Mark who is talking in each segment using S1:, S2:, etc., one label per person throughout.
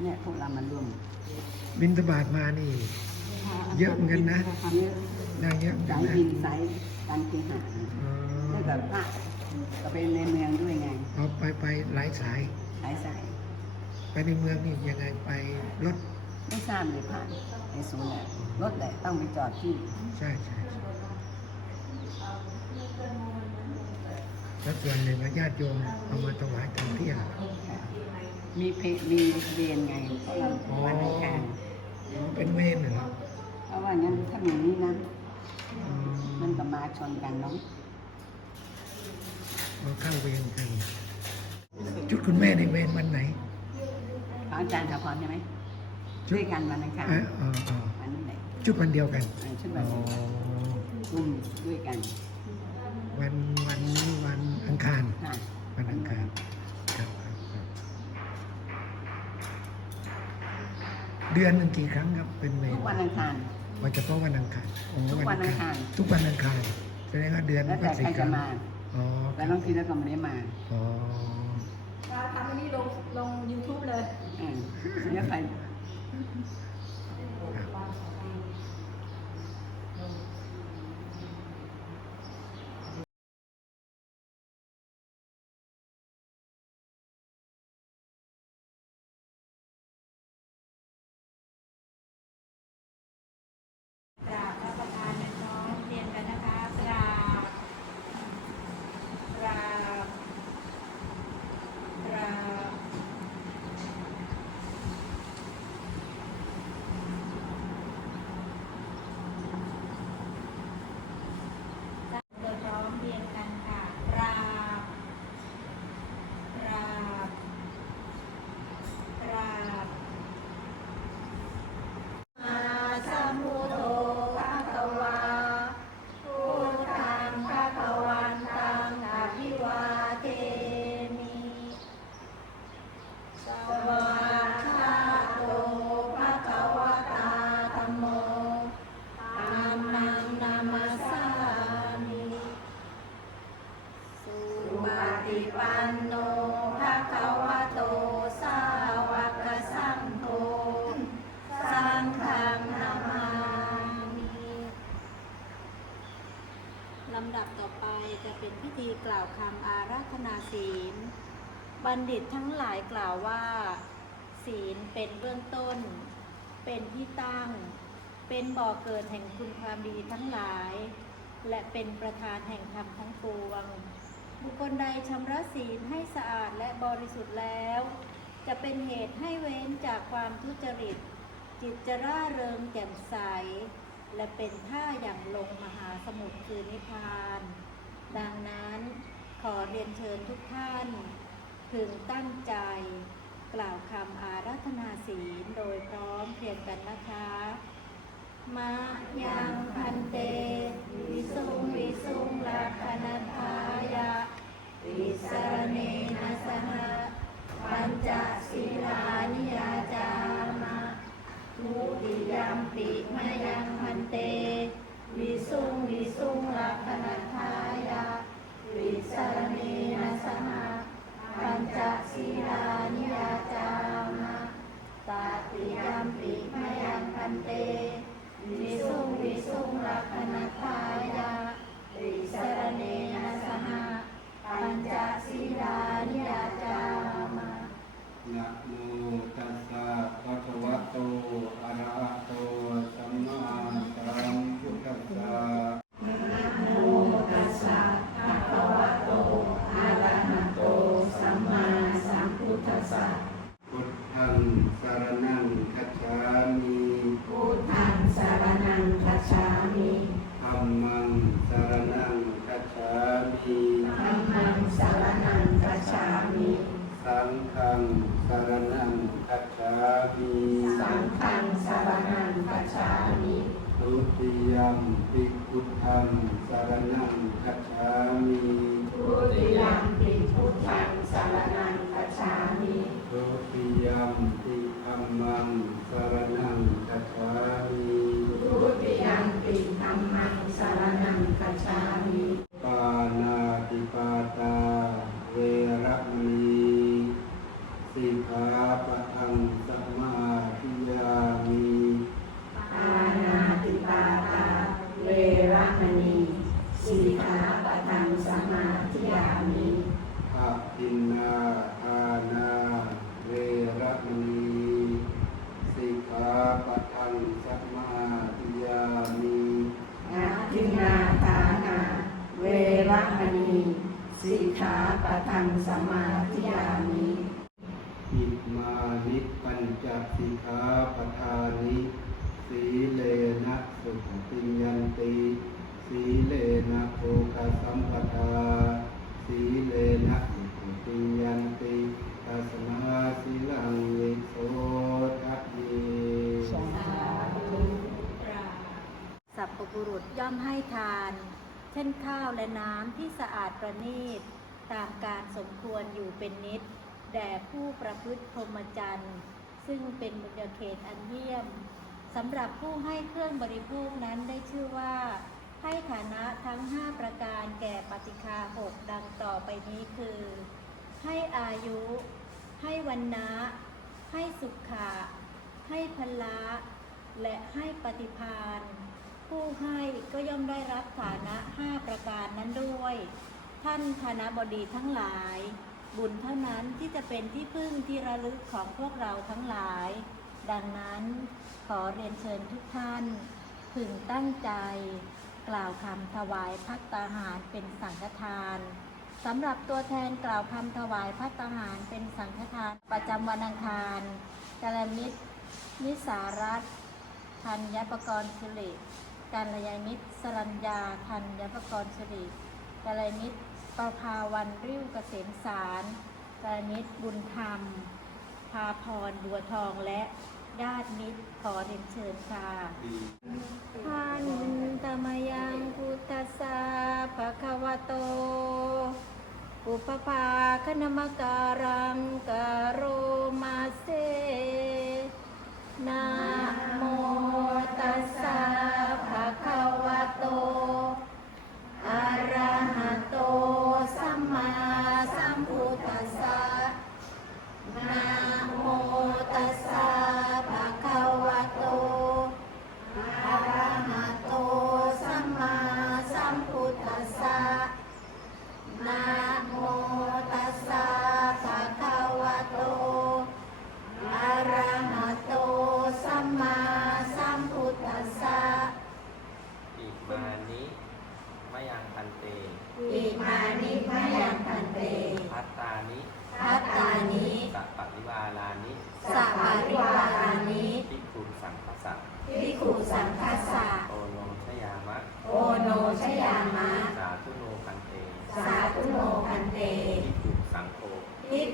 S1: เนี่ยพวกเรามันร่วม
S2: บินทบาทมานี่ เยอะเหมือนกันนะ
S1: เยอะ
S2: ได้เยอะเหมือนกั
S1: สานย
S2: นะ
S1: บินสายการเคหะ
S2: อ๋อ
S1: แล้วก็พระก็เป็นในเมืองด้วยไง
S2: เอาไปไปหลายสาย
S1: สายสาย
S2: ไปในเมืองนี่ยังไงไปรถ
S1: ไม่ทราบเลยผ่านไอ้ศูนย์แหละรถแหละต้องไปจอดที่
S2: ใช่ใช่ใช่แล้วส่วนหนึ่งญาติโยมเอามาถวายตอนเที่ยง
S1: มีเพมีเรียนไงเพราะเรา
S2: อ๋อ
S1: วันอังคาร
S2: เป็นเวรเหรอ
S1: เพราะว่างั้นถ้าอย่างนี้นะ
S2: อื
S1: มันก็มาชนกันเนาะ
S2: เราเข้าเวรกันจุดคุณแม่ในเวรวันไหน
S1: ของอาจารย์ถาพรใช่ไหมด้วยกันวันอังคาร
S2: อะอ๋ออ๋อ
S1: วันนี้แหละ
S2: จุดวันเดียวกัน
S1: เออชุด
S2: อ๋
S1: วั
S2: อน
S1: กลุ่มด้วยกัน
S2: วันวันวันอังคาร
S1: ค่ะ
S2: วันอังคารครับครับครับ เดือนหนึ่งกี่ครั้งครับเป็นเวร
S1: ทุกวันอังคาร
S2: วันเฉพาะวันอังคารอ๋อ
S1: ทุกวันอังคาร
S2: ทุกวันอังคารแสดงว่าเดือน
S1: แล้ว
S2: ก็
S1: แต่ใค
S2: สี่
S1: ร
S2: ค
S1: จะ
S2: รั้ง
S1: มา
S2: อ๋อค
S1: แต่
S2: รับบา
S1: งทีแล้วก็ไม่ได้มา
S2: อ๋อ
S3: เราทำอันนี้ลงลง YouTube เลย
S1: เออแล้วใคร
S3: กราบพระประธานน้องเรียนกันนะคะกราบกราบกราบโดยพร้อมเพรียงกันค่ะกราบกราบกราบ อาสัมพุทโธภะคะวาพุทธังภะคะวันตังอะภิวาเทมิสวากขาโตภะคะวะตาธัมโมธัมมังนามัสสามิสุปฏิปันโนภะคะวะโตสาวกสังโฆ สังฆังนามามิลำดับต่อไปจะเป็นพิธีกล่าวคำอาราธนาศีล บัณฑิตทั้งหลายกล่าวว่า ศีลเป็นเบื้องต้น เป็นที่ตั้ง เป็นบ่อเกิดแห่งคุณความดีทั้งหลาย และเป็นประธานแห่งธรรมทั้งปวง บุคคลใดชำระศีลให้สะอาดและบริสุทธิ์แล้ว จะเป็นเหตุให้เว้นจากความทุจริต จิตจะร่าเริงแจ่มใส และเป็นท่าอย่างลงมหาสมุทรคือนิพพาน ดังนั้นขอเรียนเชิญทุกท่าน พึงตั้งใจ กล่าวคำอาราธนาศีลโดยพร้อมเพรียงกันนะคะมะยังพันเต วิสุงวิสุงลักขณทายะวิสรเนนะสหะปัญจศีลานิยาจ ทาน เช่นข้าวและน้ำที่สะอาดประณีต ตามการสมควรอยู่เป็นนิด แด่ผู้ประพฤติพรหมจรรย์ ซึ่งเป็นบุญญาเขตอันเยี่ยมสำหรับผู้ให้เครื่องบริโภคนั้นได้ชื่อว่า ให้ฐานะทั้ง 5 ประการแก่ปฏิคาหกดังต่อไปนี้คือ ให้อายุ ให้วันนะให้สุขะให้พละและให้ปฏิพาน ผู้ให้ก็ย่อมได้รับฐานะห้าประการนั้นด้วย ท่านคณะบดีทั้งหลาย บุญเท่านั้นที่จะเป็นที่พึ่งที่ระลึกของพวกเราทั้งหลาย ดังนั้นขอเรียนเชิญทุกท่านพึงตั้งใจ กล่าวคำถวายพัตตาหารเป็นสังฆทานสำหรับตัวแทนกล่าวคำถวายพัตตาหารเป็นสังฆทานประจำวันอังคารกาลมิตรนิสารัตธัญปกรณ์สิริ การยายมิตรสรัญญาธัญปกรณ์สิริการยมิตรประภาวันริ้วเกษมสารการยมิตรบุญธรรม พาพรบัวทองและญาติมิตรขอเรียนเชิญค่ะท่านตมยังพุทธสสาภะคะวะโต อุปภาคณมการังกโรมาเซนะโม โตอะระหะโตสัมมาสัมพุทธัสสะนา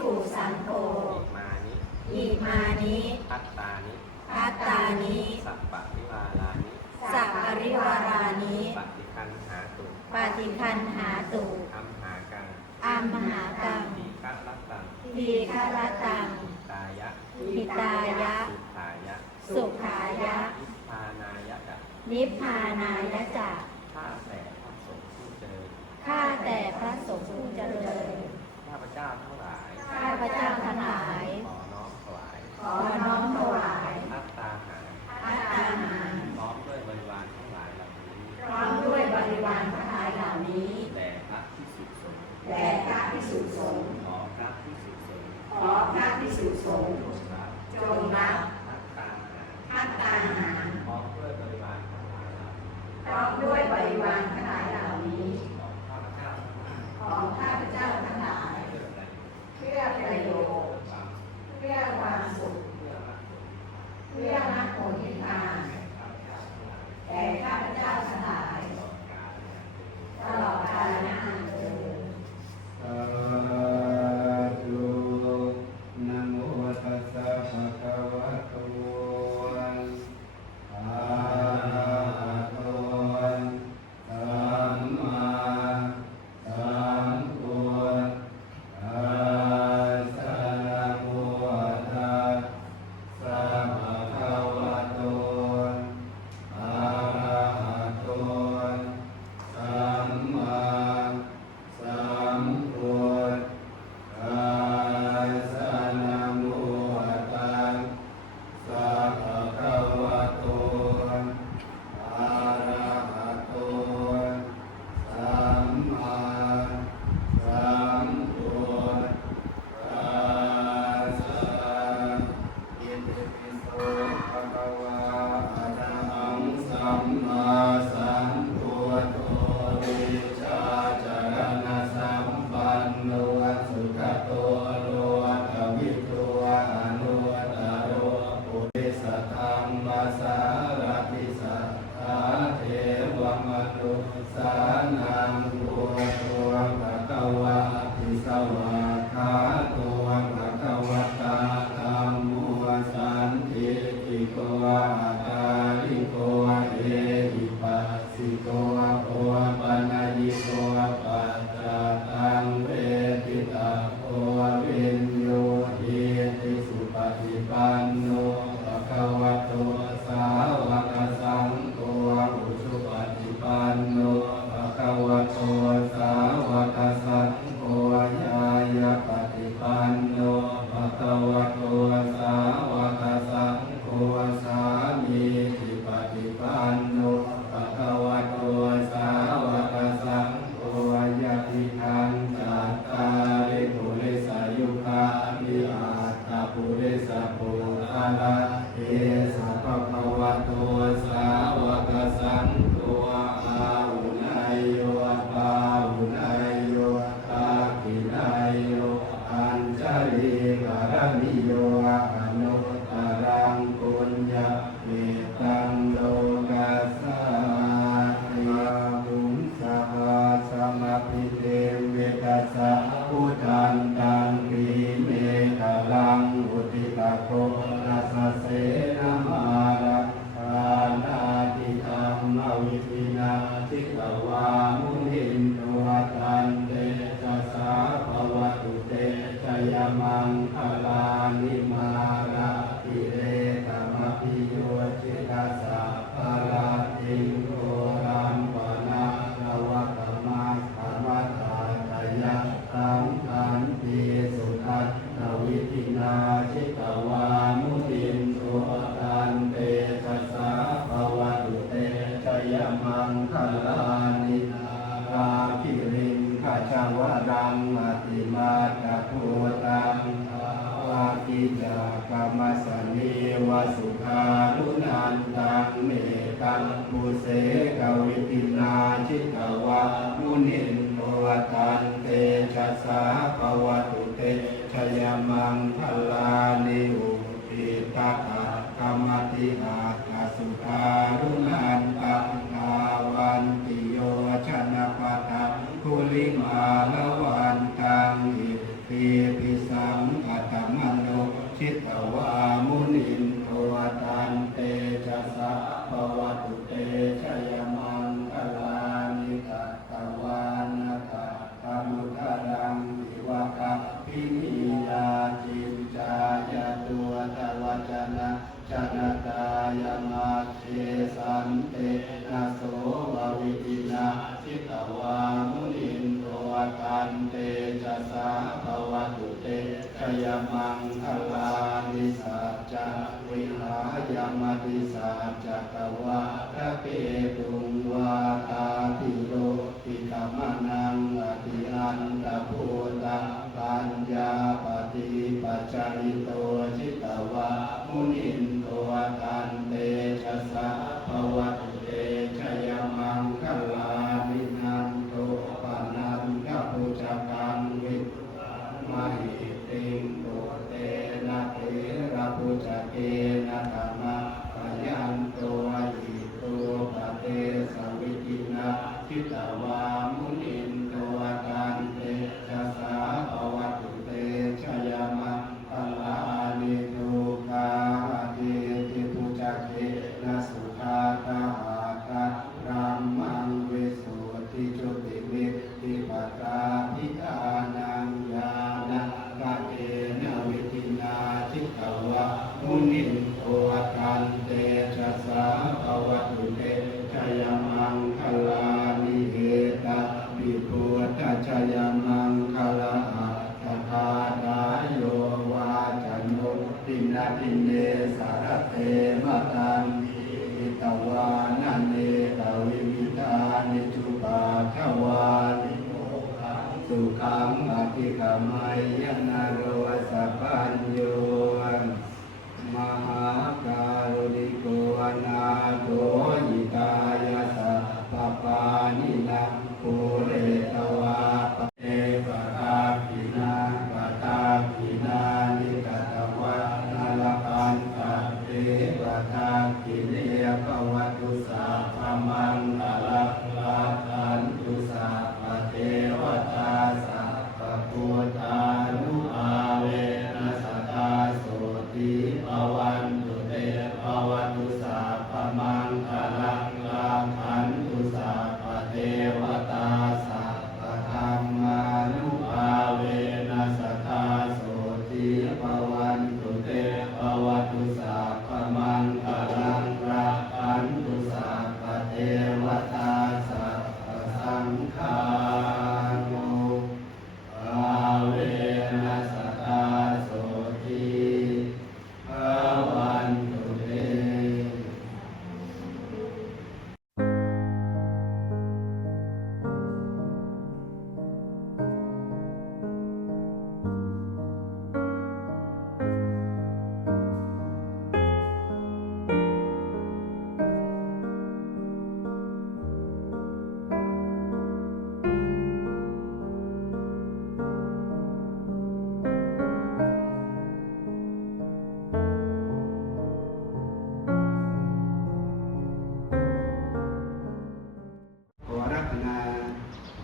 S3: กขุสัง
S4: โฆอิมานิ
S3: อิมานิ
S4: พัตตานิ
S3: พัตตานิ
S4: สัปปริวาลานิ
S3: สัพพะริวารานิ
S4: ปฏิคันหาตุ
S3: ปาติคันหาตุ
S4: อัมหากัง
S3: อัมหากัง
S4: ทีฆะรัตตัง
S3: ทีฆรตัง
S4: ตายะ
S3: หิตายะ
S4: สุขายะ
S3: สุขายะ
S4: นิพพานายะจะ
S3: นิพพานายะจะ
S4: ข้าแต่พระสงฆ์ผู้เจริญ
S3: ข้าแต่พระสงฆ์ผู้เจริญ
S4: ข้าพเจ้าทั้งหลาย
S3: ข้าพเจ้าทั้งหลาย
S4: ขอน้อมถวาย จะ
S3: สา
S5: ภวัตุเตชยมังคลานิอุปิตตะกรรมติหา วัจนะชนะกายมาเตสันเตนะโสววิตินาสิตวามุนินโทกันเตจะสาภวตุเตขยมังคลานิสัจจวิหายมาติสัจจตวะพระเปตุงวาตาทิโรปิกามนังอติอันตะภูตังปัญญาปฏิปัจจริ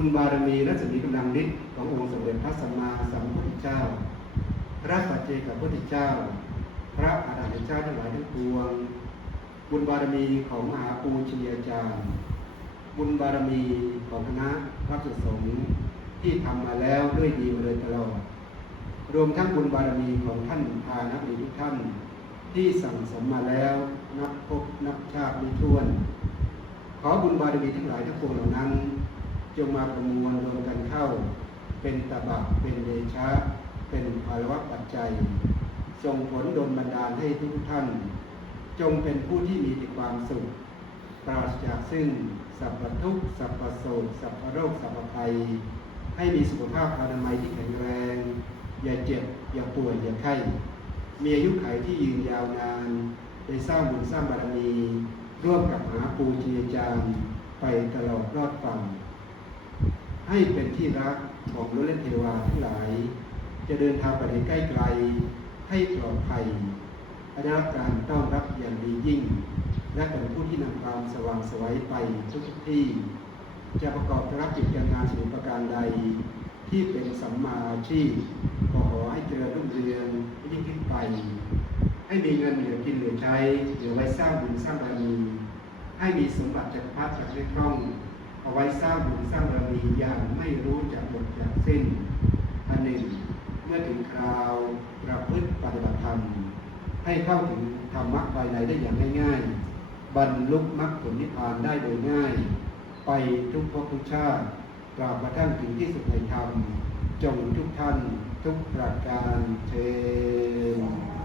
S5: บุญบารมีรัศมีกำลังฤทธิ์ขององค์สมเด็จพระสัมมาสัมพุทธเจ้า พระปัจเจกพุทธเจ้า พระอรหันตเจ้าทั้งหลายทั้งปวง บุญบารมีของมหาปูชนียาจารย์ บุญบารมีของคณะพระสสงฆ์ที่ทำมาแล้วด้วยดีมาโดยตลอด รวมทั้งบุญบารมีของท่านทานักดีทุกท่าน ที่สั่งสมมาแล้วนับพบนับชาติไม่ถ้วน ขอบุญบารมีทั้งหลายทั้งปวงเหล่านั้น จงมาประมวลรวมกันเข้า เป็นตบะเป็นเดชะ เป็นภารวะปัจจัยส่งผลดลบันดาลให้ทุกท่าน จงเป็นผู้ที่มีแต่ความสุข ปราศจากซึ่งสัพพทุกข์สัพพโศกสัพพโรคสัพพภัย ให้มีสุขภาพอนามัยที่แข็งแรง อย่าเจ็บ อย่าป่วยอย่าไข้มีอายุขัยที่ยืนยาวนานได้สร้างบุญสร้างบารมี ร่วมกับมหาปูชนียาจารย์ไปตลอดรอดฟัง ให้เป็นที่รักของมนุษย์และเทวาทั้งหลาย จะเดินทางไปในใกล้ไกล ให้ปลอดภัยได้รับการต้อนรับอย่างดียิ่ง และเป็นผู้ที่นำความสว่างสวัยไปทุกที่ จะประกอบธุรกิจการงานสิ่งประการใด ที่เป็นสัมมาอาชีพขอให้เจริญรุ่งเรืองยิ่งขึ้นไป ให้มีเงินเหลือกินเหลือใช้เหลือไว้สร้างบุญสร้างบารมีให้มีสมบัติจักรพรรดิจากในคล่อง เอาไว้สร้างบุญสร้างบารมีอย่างไม่รู้จักหมดจากสิ้นอันหนึ่งเมื่อถึงคราวประพฤติปฏิบัติธรรม ให้เข้าถึงธรรมะภายในได้อย่างง่ายๆ บรรลุมรรคผลนิพพานได้โดยง่าย ไปทุกภพทุกชาติตราบกระทั่งถึงที่สุดในธรรม จงทุกท่านทุกประการเทอ